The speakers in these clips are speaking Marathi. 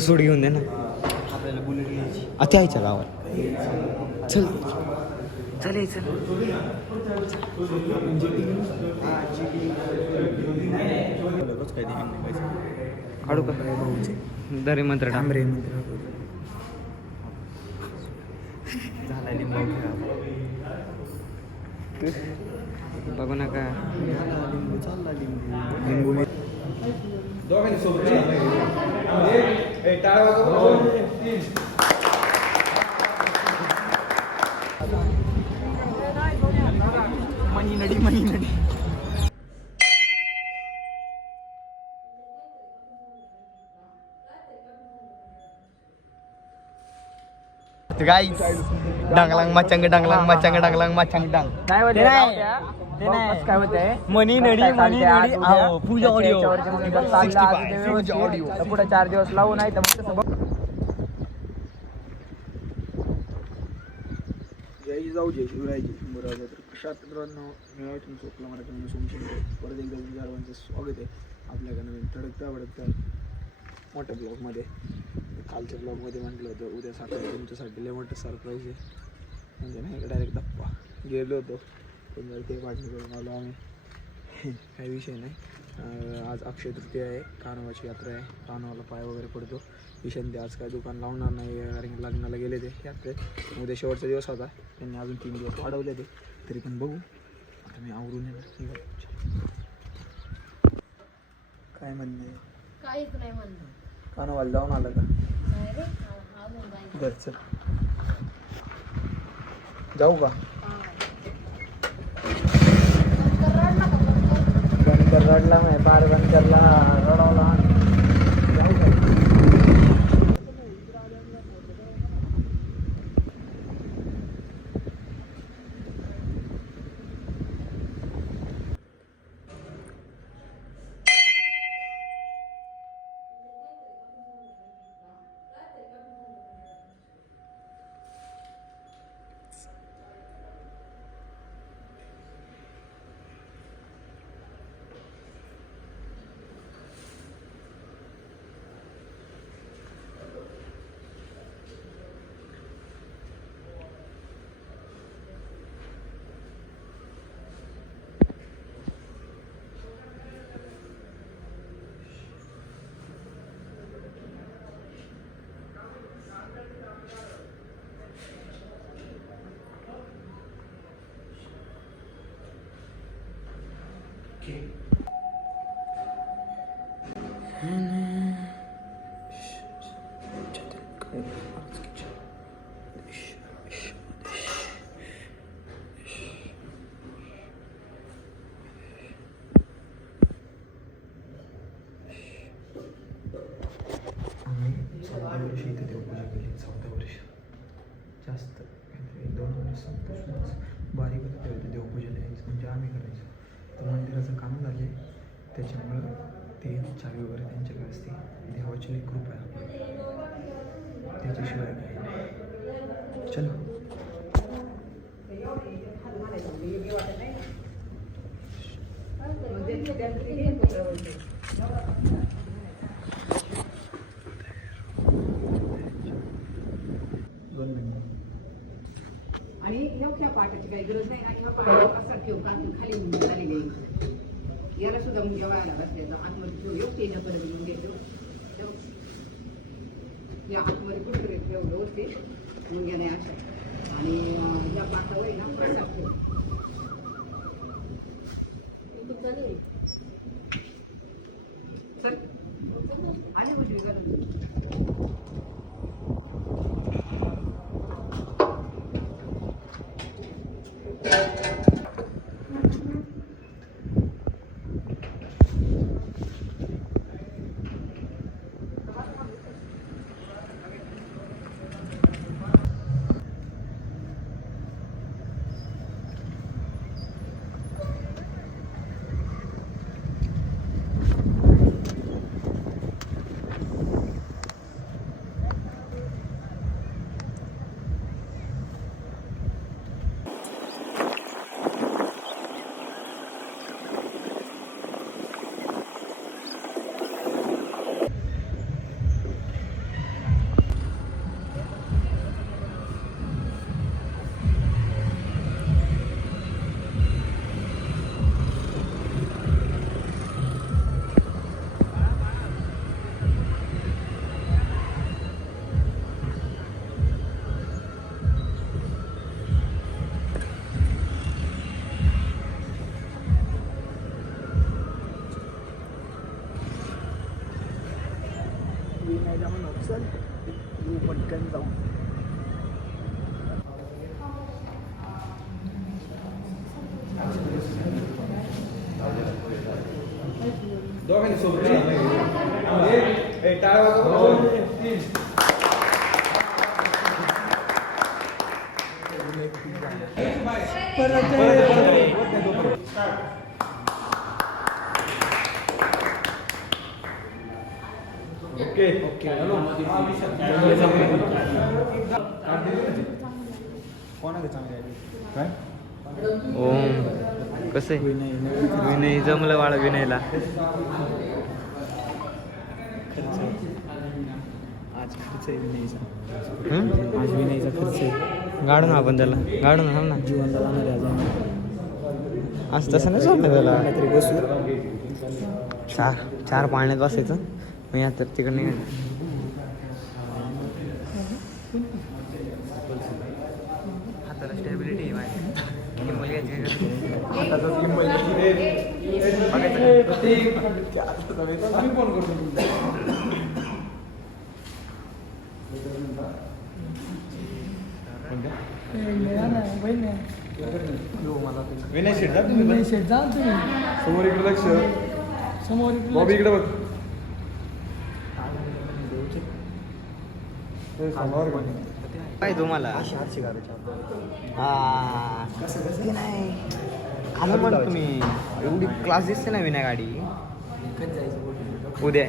सोड घेऊन दे ना आपल्याला बुलेट घ्यायची. आता यायच्या गावात. चल चल चल काढू का दरे मंत्र डांबरे झाला लिंबू बघू नका लिंबू चालला लिंबू दोघांनी सोबत मनी नडी गाईस डांगलांग माचांग डांगलांग माचांग डांगलांग माचांग डांग काय होते मनी नडी पूजा ऑडिओ पुढे 4 दिवस लावू नाही तर मग तसं बघ. जय जाऊ जय शिवरायजी बरोबर. तर मित्रांनो मी तुमचं आपलं मराठी सोमशेंद्र परत एकदा तुमच्या सर्वांचं स्वागत आहे आपल्याकडे नवीन तडकता मोठ्या ब्लॉगमध्ये. कालच्या ब्लॉगमध्ये म्हटलं होतं उद्या सकाळी तुमच्यासाठी लय मोठं सरप्राईज आहे. म्हणजे नाही का डायरेक्ट धप्पा गेलो होतो पण ते पाठणी करून आलो आम्ही. काही विषय नाही. आज अक्षय तृतीया आहे. कानवाची यात्रा आहे. कानवाला पाय वगैरे पडतो. ईशान ते आज काय दुकान लावणार नाही कारण लग्नाला गेले ते यात्रेत. उद्या शेवटचा दिवस होता. त्यांनी अजून 3 दिवस वाढवले ते तरी पण बघू. आता मी आवरून येणार. काय म्हणणे काहीच नाही म्हणलं. कानवाला जाऊन आलं का घरचं जाऊ का बनकर रडला नाही बार बनकरला रडवला. जाऊ का वर्षी इथे देवपूजा केली. 14 वर्ष जास्त 1-2 वर्ष बारीक होतं तेव्हा देवपूजेला यायचं म्हणजे आम्ही करायचो. तर मंदिराचं काम झाले त्याच्यामुळं ते चावी वगैरे त्यांच्याकडे असते. देवाची कृपा आहे त्याच्याशिवाय काही नाही. चलो आणि ह्या पाटाची काही गरज नाही ना. किंवा पाठ असा ठेव का खाली झालेली आहे. याला सुद्धा मुंग्या व्हायला बसल्याचा आतमध्ये योग्य येण्यापर्यंत मुंग्या ठेव. या आतमध्ये कुठे ठेव व्यवस्थित मुंग्या नाही अशा. आणि या पाटावर ना असा ठेव. चल आणि उजवी गरज त्या म्हणून चल येऊ पटकन जाऊ. ओम कसं आहे विनय जमलं बाळा विनयला. आज खर्च आहे विनयचा. आज विनयचा खर्च आहे. गाडू ना आपण त्याला गाडू ना थांब ना. जीवनला जाणार आहे आज. आज तसं नाही चाललं त्याला. काहीतरी बसू. चार पाण्यात बसायचं मग या तर तिकडे नाही. हाताला स्टॅबिलिटी विनय शेठ जा तुम्ही समोर इकडे लक्ष समोर बॉबी इकडे बघ. काय तुम्हाला कसं नाही खाली पण तुम्ही एवढी क्लास दिसते ना विना गाडी उद्या.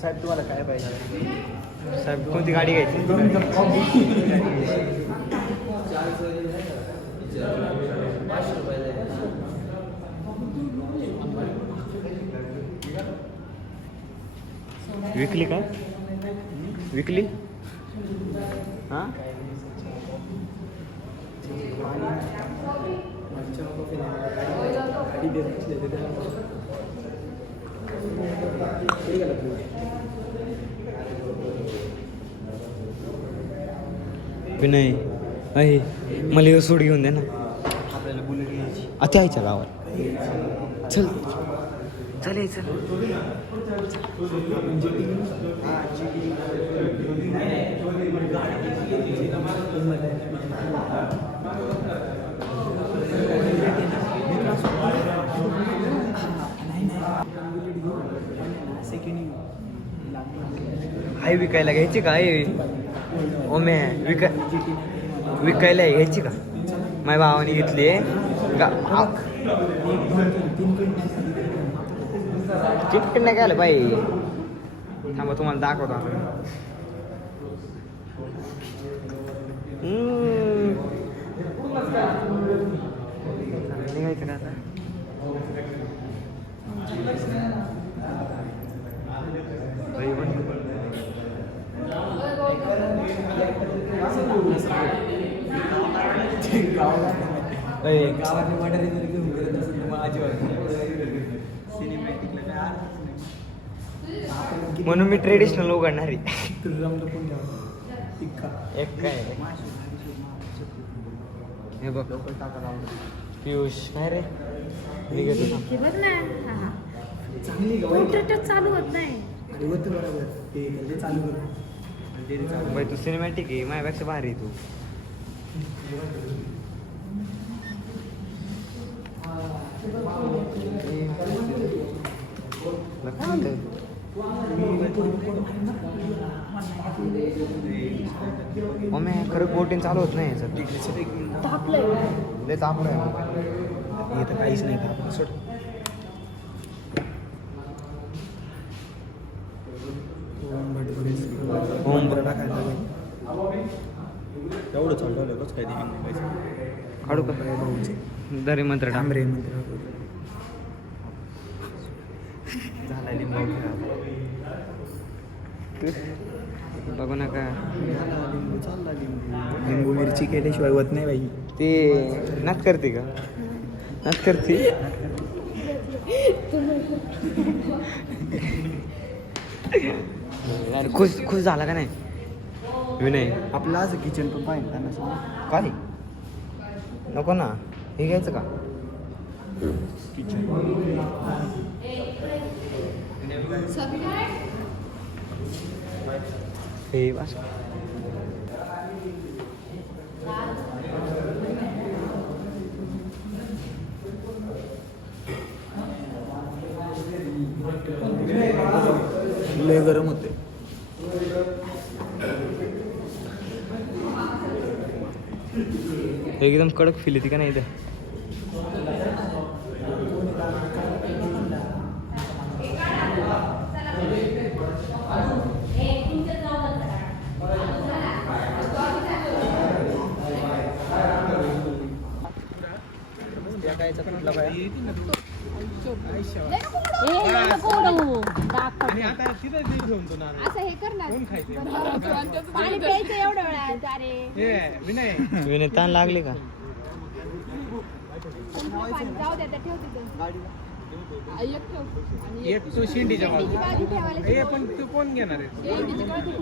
साहेब तुम्हाला काय पाहिजे? साहेब कोणती गाडी घ्यायची? विकली काय विकली हां विनय आहे मला हे सूट घेऊन दे ना. आपल्याला बुलेट घ्यायची. आता यायच्या गावात चल चल चल. हाय विकायला घ्यायची का ओमे विकायला घ्यायची का? माझ्या भावाने घेतली चिटकन नाही घ्यायला पाहिजे. थांबा तुम्हाला दाखवतो. निघायचं का आता? म्हणून मी ट्रेडिशनल उघडणार आहे. एक काय हे बघ पियुष काय रे हे बघ ना चालू होत नाही. बाई तू सिनेमॅटिक आहे माझ्यापेक्षा भारी आहे तू. मम्मी खरं बोटिंग चालू होत नाही तापलंय लय तापलंय. हे तर काहीच नाही का सोड. होम टाकायला एवढं चाललं कसं काय ते काढू का भाऊचे दरी मंत्र टाक. डांबरे मंत्र झाला लिंबू बघू नका. लिंबू मिरची केल्याशिवाय होत नाही बाई. ते नाच करते का नाच करते. खुश झाला का नाही विनय? आपलं आज किचन पण पाहिजे त्यांना काय नको ना हे घ्यायचं का? हे बस लय गरम होते. एकदम कडक फील येते का नाही इथे. असं हे कर ना पाणी प्यायचं एवढं वेळात. अरे विनय ताण लागली का. पाणी जाऊ द्या ठेव तिथं. एक तो शिंडीच्या शेंडीची भाजी ठेवायला पण तू कोण घेणार आहे शेंडीची भाजी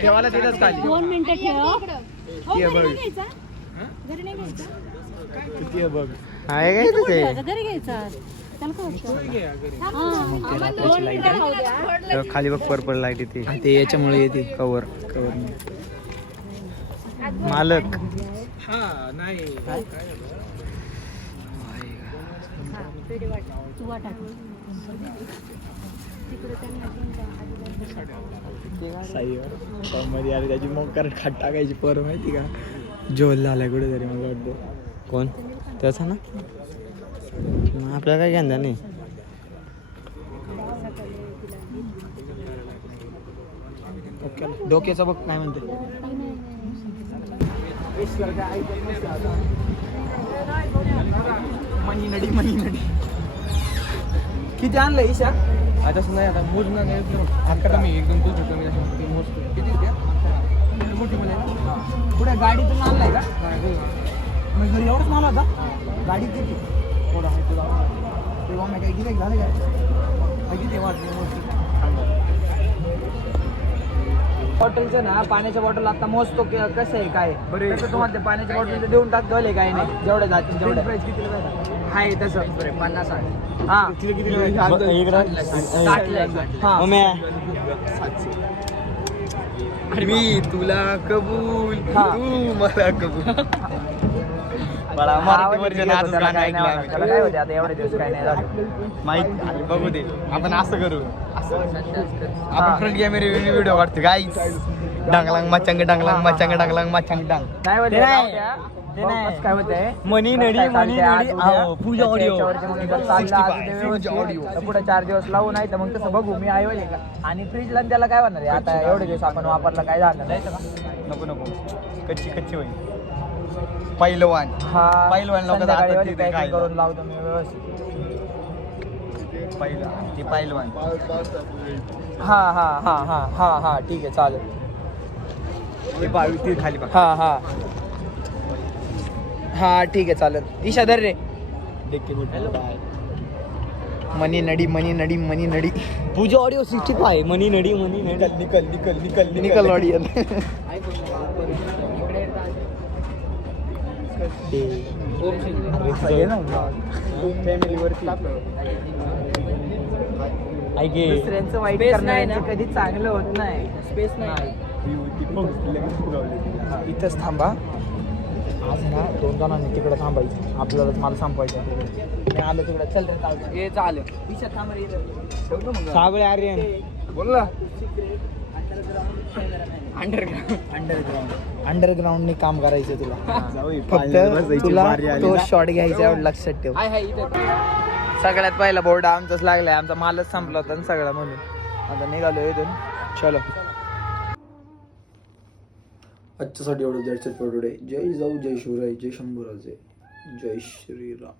ठेवायला तिथंच खाली 2 मिनिटं ठेव. हो, घरी नाही घ्यायचा. घरी नाही घ्यायचा. किती बघ आहे काय तुझे घरी घ्यायचा. त्याला काय होतं? रात्रीची लाईट आहे खाली बघ पर्पल लाईट येते. ते याच्यामुळे येते कवर कवर. मालक हा नाही तू वाटा. मध्ये आले त्याची मोकार खाट टाकायची पर माहिती का. जोल झालाय कुठेतरी मला वाटतं. कोण त्याचा ना आपल्याला काय घेणार नाही. डोक्याचं बघ काय म्हणते. मनी नडी मनी नडी. किती आणलं ईशा. आता नाही आता मोजणं कमी एकदम तुझं कमी मोजतो किती मोठी मला पुढे गाडीतून आणलाय का. मग घरी एवढंच माल होता. गाडी किती थोडं आहे तुला तेव्हा मी काय किती झालं काय किती वाटलं. बॉटलचं ना पाण्याच्या बॉटल आता मोजतो कसं आहे काय तसं तुम्हाला ते पाण्याच्या बॉटल देऊन टाकतो काय नाही जेवढे जातील जेवढे प्राईस किती आहे तसं 50 हां मी तुला कबूल तू मला कबूल. मला मराठी वर्जन आजच गाणं ऐकलं आम्ही. काय होते आता एवढे दिवस काय नाही झालं. माहित बघू दे आपण असं करू. आपण फ्रंट कॅमेरे व्हिडिओ काढतो काय डांगलांग माचांग डांगलांग माचांग डांगलांग माचांग डांग. काय होते काय होते मनी नडी मनी नडी पूजा ऑडिओ पुढे 4 दिवस लावू नाही तर मग तसं बघू मी आहे का. आणि फ्रीजला त्याला काय होणार आहे आता एवढे दिवस आपण वापरला काय झालं नाही का. नको नको कच्ची कच्ची होईल. पहिलवान हा पहिलवान लोक पॅकिंग करून लावतो मी व्यवस्थित. पहिलं ते पहिलवान हा हा हा हा हा हा ठीक आहे चालेल. ते पावी ते खाली बघ. हा हा हा ठीक आहे चालेल. ईशा धर रे. मनी नडी मनी नडी मनी नडी. पूजा ऑडिओ 65 मनी नडी मनी नडी. निकल निकल निकल निकल ऑडिओ. फॅमिलीवरती दुसऱ्यांचं वाईट करण्याचं कधी चांगलं होत नाही. स्पेस नाही. इथंच थांबा. आज ना 2 जणांनी तिकडं थांबायचं आपल्यालाच मला संपवायचं. मी आलो तिकडं चल रे चालतं हे चालेल. इच्छा थांब रे साबळे आर्यन बोल ना. अंडरग्राऊंडने काम करायचं तुला. फक्त तुला तो शॉट घ्यायचा एवढं लक्षात ठेव. सगळ्यात पहिला बोर्ड आमचाच लागलाय. आमचा मालच संपला होता ना सगळा म्हणून आता निघालो इथून. चलो आजच्यासाठी एवढं. जय जाऊ जय शिवराय जय शंभूराजे जय श्रीराम.